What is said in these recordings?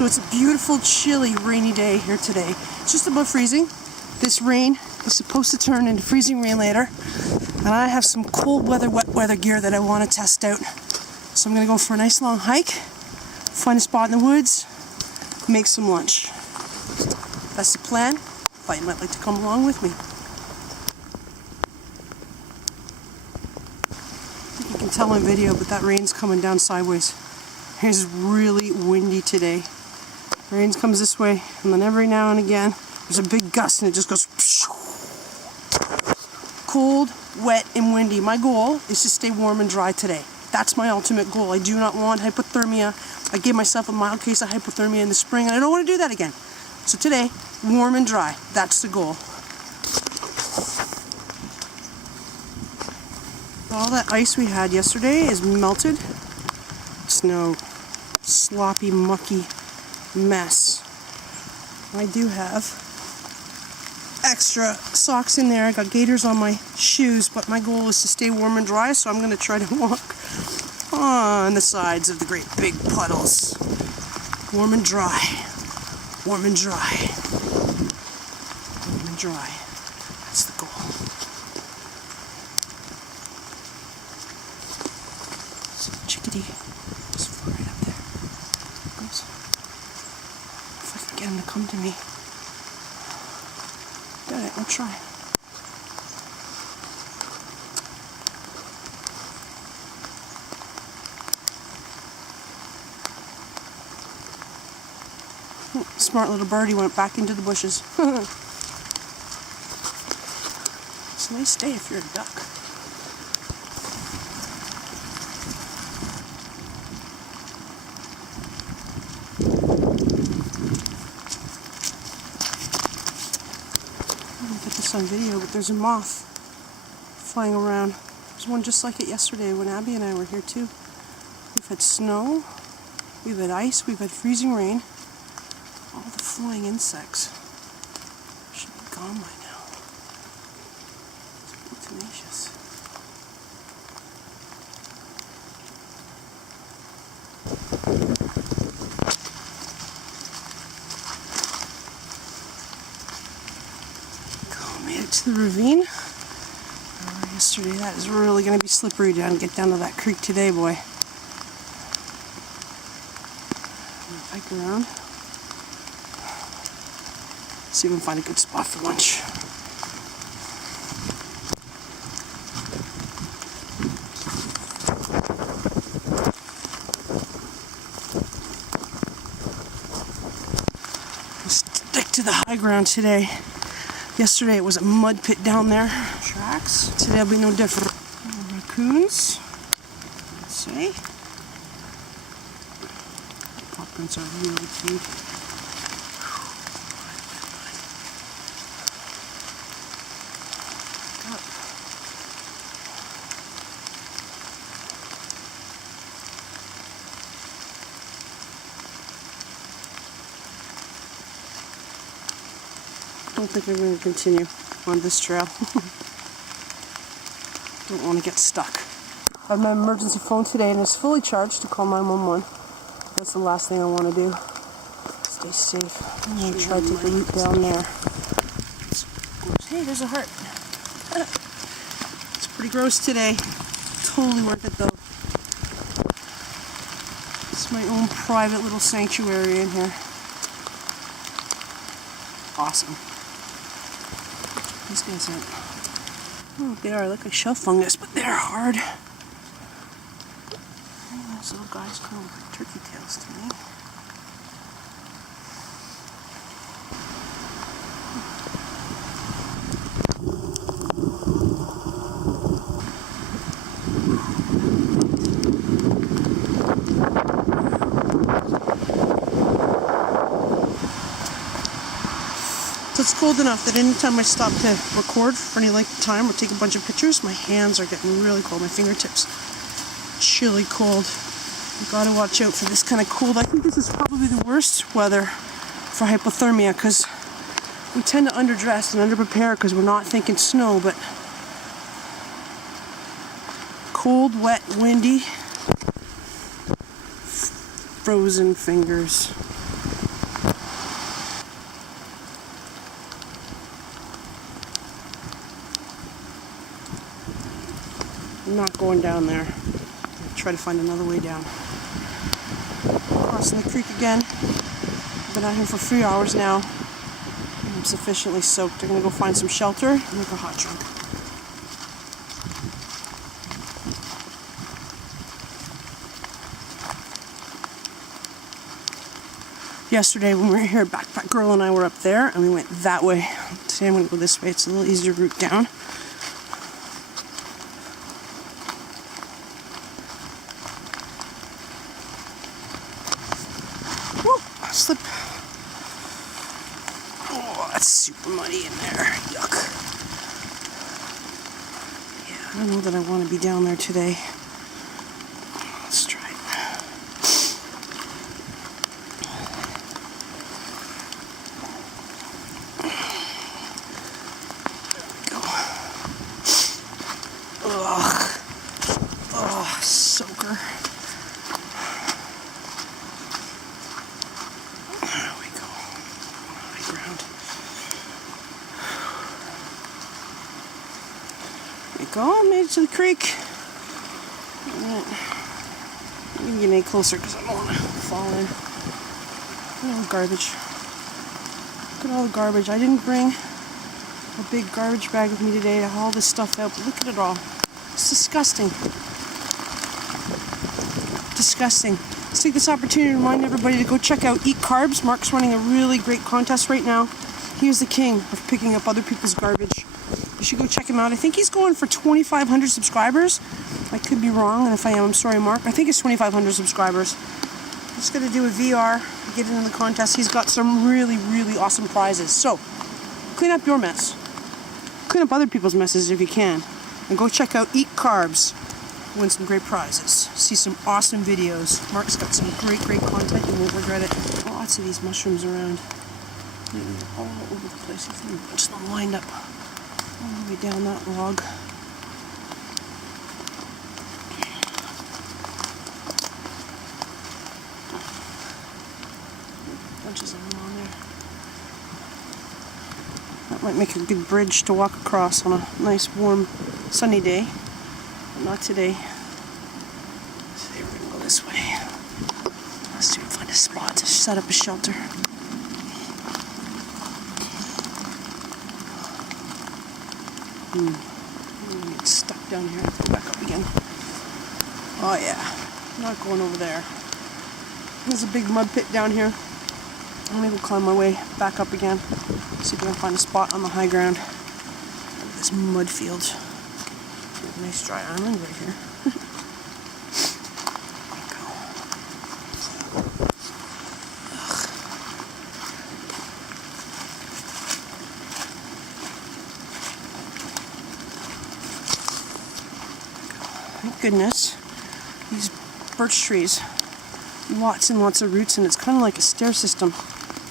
So it's a beautiful, chilly, rainy day here today. It's just about freezing. This rain is supposed to turn into freezing rain later. And I have some cold weather, wet weather gear that I want to test out. So I'm going to go for a nice long hike, find a spot in the woods, make some lunch. That's the plan. Thought you might like to come along with me. I think you can tell on video, but that rain's coming down sideways. It's really windy today. Rain comes this way, and then every now and again, there's a big gust, and it just goes cold, wet, and windy. My goal is to stay warm and dry today. That's my ultimate goal. I do not want hypothermia. I gave myself a mild case of hypothermia in the spring, and I don't want to do that again. So today, warm and dry. That's the goal. All that ice we had yesterday is melted. Snow, sloppy, mucky mess. I do have extra socks in there. I got gaiters on my shoes, but my goal is to stay warm and dry, so I'm going to try to walk on the sides of the great big puddles. Warm and dry. Warm and dry. Warm and dry. That's the goal. So chickadee is right up there. Goes. If I can get him to come to me. Got it, I'll try. Smart little birdie went back into the bushes. It's a nice day if you're a duck. I didn't get this on video, but there's a moth flying around. There's one just like it yesterday when Abby and I were here too. We've had snow, we've had ice, we've had freezing rain. All the flying insects should be gone by now. It's pretty tenacious. Go, made it to the ravine. Yesterday, that is really going to be slippery down. Get down to that creek today, boy. Hike around. See if we can find a good spot for lunch. We'll stick to the high ground today. Yesterday it was a mud pit down there. Tracks. Today will be no different. Raccoons. Let's see. Pumpkins are really cute. I don't think I'm going to continue on this trail. Don't want to get stuck. I have my emergency phone today and it's fully charged to call 911. That's the last thing I want to do. Stay safe. I'm going to try to take the route down there. Hey, there's a heart. It's pretty gross today. Totally worth it though. It's my own private little sanctuary in here. Awesome. These guys aren't. Oh, they are like a shell fungus, but they're hard. Oh, those little guys kind of look like turkey tails to me. So it's cold enough that anytime I stop to record for any length of time or take a bunch of pictures, my hands are getting really cold, my fingertips. Chilly cold. You've got to watch out for this kind of cold. I think this is probably the worst weather for hypothermia because we tend to underdress and underprepare because we're not thinking snow, but cold, wet, windy, frozen fingers. I'm not going down there. I'll try to find another way down. Crossing the creek again. Been out here for 3 hours now. I'm sufficiently soaked. I'm gonna go find some shelter and make a hot drink. Yesterday when we were here, Backpack Girl and I were up there and we went that way. Today I'm gonna go this way. It's a little easier route down. Whoa, slip. Oh, that's super muddy in there. Yuck. Yeah, I don't know that I want to be down there today. Let's try it. There we go. Ugh. Oh, soaker. There we go. High ground. There we go. Made it to the creek. Alright. I'm gonna get any closer because I don't want to fall in. Look at all the garbage. Look at all the garbage. I didn't bring a big garbage bag with me today to haul this stuff out, but look at it all. It's disgusting. Disgusting. Let's take this opportunity to remind everybody to go check out Eat Carbs. Mark's running a really great contest right now. He is the king of picking up other people's garbage. You should go check him out. I think he's going for 2,500 subscribers. I could be wrong, and if I am, I'm sorry, Mark. I think it's 2,500 subscribers. Just got to do a VR, get into the contest. He's got some really, really awesome prizes. So, clean up your mess. Clean up other people's messes if you can. And go check out Eat Carbs. Win some great prizes. See some awesome videos. Mark's got some great, great content. You won't regret it. Lots of these mushrooms around. They're all over the place. I think a bunch of them lined up all the way down that log. Bunches of them on there. That might make a good bridge to walk across on a nice, warm, sunny day. But not today. Today we're gonna go this way. Let's see if we can find a spot to set up a shelter. I'm gonna get stuck down here. Let's go back up again. Oh yeah, I'm not going over there. There's a big mud pit down here. I'm gonna go climb my way back up again. See if I can find a spot on the high ground. This mud field. Nice dry island right here. Thank goodness. These birch trees. Lots and lots of roots, and it's kind of like a stair system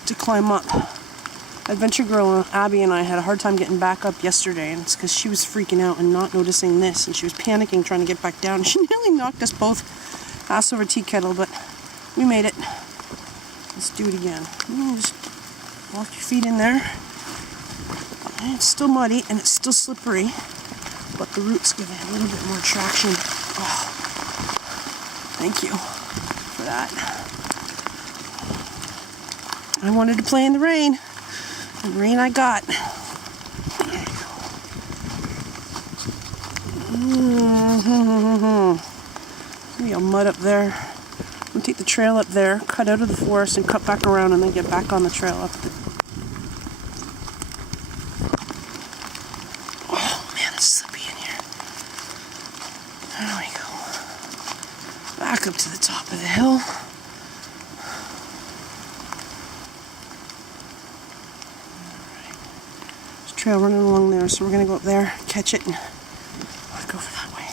to climb up. Adventure Girl Abby and I had a hard time getting back up yesterday, and it's because she was freaking out and not noticing this, and she was panicking trying to get back down. She nearly knocked us both ass over tea kettle, but we made it. Let's do it again. Just walk your feet in there. And it's still muddy and it's still slippery, but the roots give it a little bit more traction. Oh, thank you for that. I wanted to play in the rain. And rain I got. Maybe I'll mud up there. I'm gonna take the trail up there, cut out of the forest, and cut back around, and then get back on the trail up the. Oh man, it's slippy in here. There we go. Back up to the top of the hill. Trail running along there, so we're gonna go up there, catch it, and go over that way.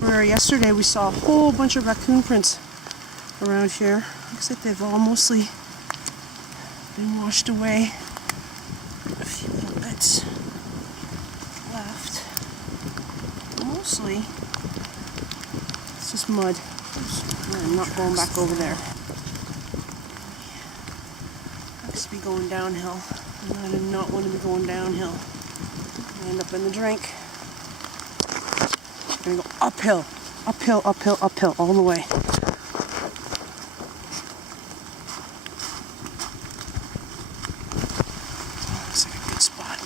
Where yesterday we saw a whole bunch of raccoon prints around here. Looks like they've all mostly been washed away. A few little bits left. Mostly it's just mud. I'm not going back over there. be going downhill. And I do not want to be going downhill. I end up in the drink. I'm gonna go uphill, uphill, uphill, uphill, all the way. Looks like a good spot.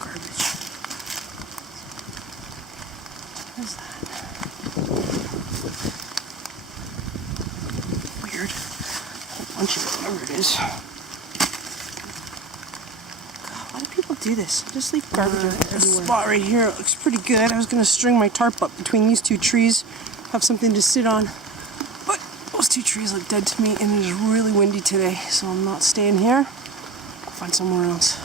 Garbage. What is that? Weird. A whole bunch of it, whatever it is. God, why do people do this? Just leave garbage everywhere. This spot right here looks pretty good. I was going to string my tarp up between these two trees, have something to sit on. But those two trees look dead to me, and it is really windy today, so I'm not staying here. I'll find somewhere else.